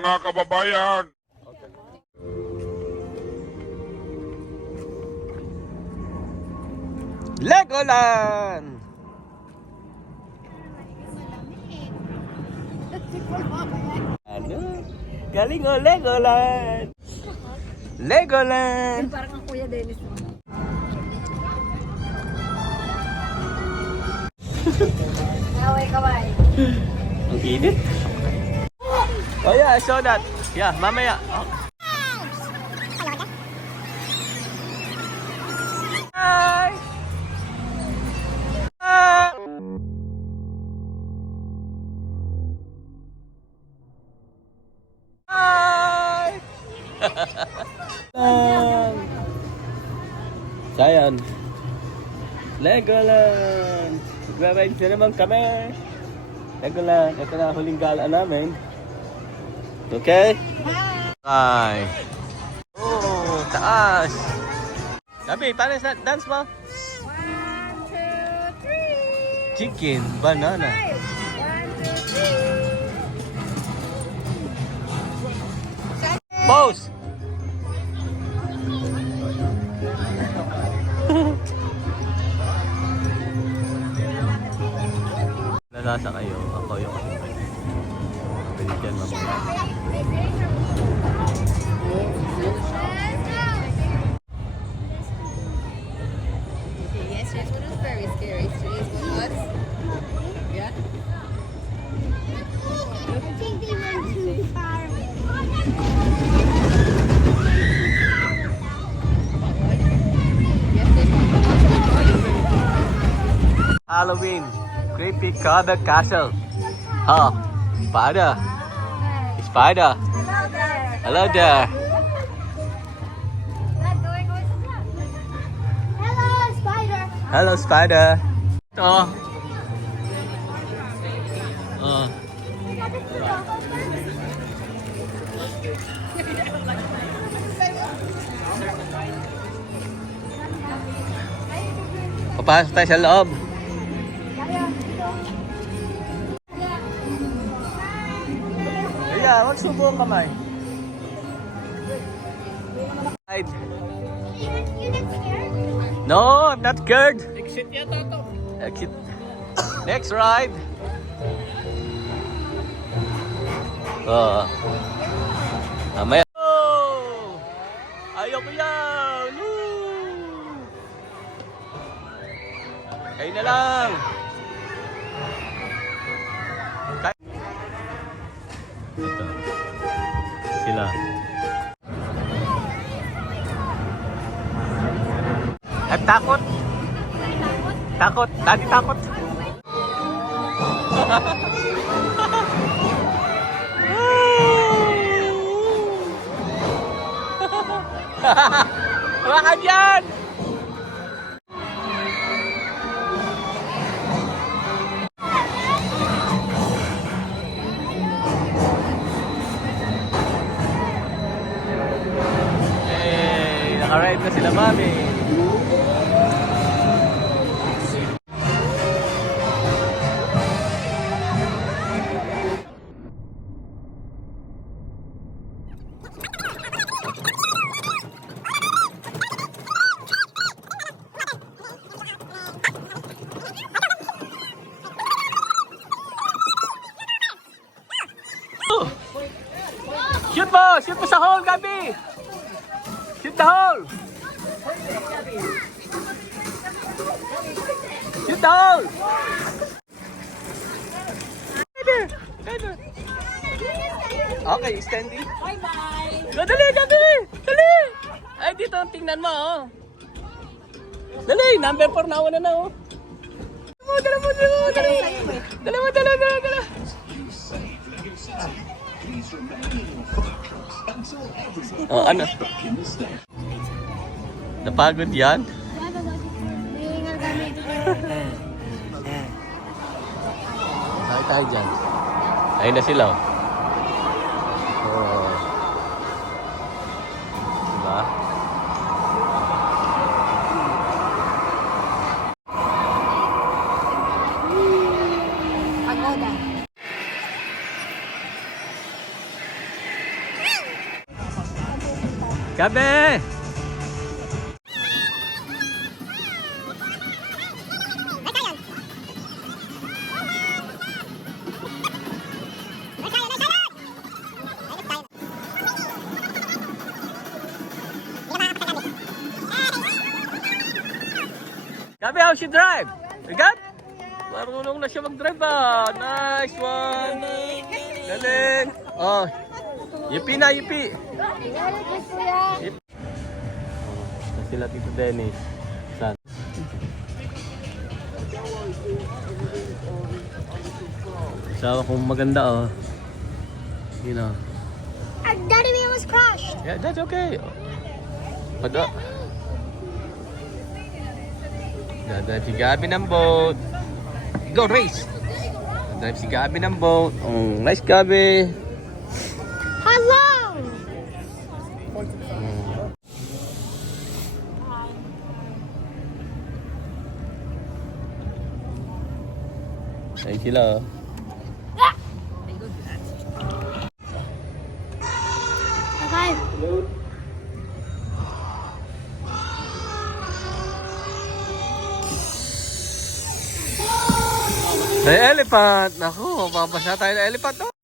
Mga kababayan, Legoland! Ano? Galing o, Legoland! Legoland! Parang ang Kuya Dennis mo. Kaway. Ang init. Oh yeah, I saw that. Yeah, mamaya. Oh. Hi! Hi! Hi! Sayan. Legoland! Magra-ride na naman kami. Legoland, ito na huling gala namin. Okay? Hi! Oh, taas! Sabi, paano sa dance mo? 1, 2, 3. Chicken, banana. 1, 2, 3. Pose! Lalasa kayo, ako yung pwede dyan mamaya. Yes, it was very scary. Today's one was. Yeah. I think they went too far Halloween, creepy Crawler Castle. Oh, spider. Spider. Hello there. Hello there. Hello, spider. Hello, spider. Ito. Oh. Papasok tayo sa loob. Yeah, magsubo ang kamay. Ride. You get scared? No, I'm not scared. Exit yata to. Exit. Next ride. Oh. Mamaya. Oh! Ayaw ko yan. Woo! Kayo na lang. Ito. Sila. At takot. Takot. Daddy takot. Hawakan dyan! Hey, naka-ride na sila, mami. Shoot mo! Shoot mo sa hole, Gabi! Shoot the hole! Shoot the hole! Okay, standing. Bye-bye. Dali, Gabi! Dali! Ay, dito, tingnan mo, oh. Dali, number 4 na na, oh. Dala mo. Oh, ano? Napagod yan? Sakay tayo dyan. Ayun na sila. Oh. Diba? Pagoda. Gabi! Gabi, how she drive? You got? Marunong na siya mag-drive ba? Nice one! Galing! Oh, yipi na, yipi! Yip. Oh, sila Tito Dennis. Saan? Sawa kong maganda oh. You know. Our daddy wheel was crushed. Yeah, that's okay. Pag dadrive si Gabi ng boat. Go race! Dadrive si Gabi ng boat. Oh, nice Gabi! Hello. Ayun sila oh. Okay. May elephant! Naku, babasa tayo ng elephant oh.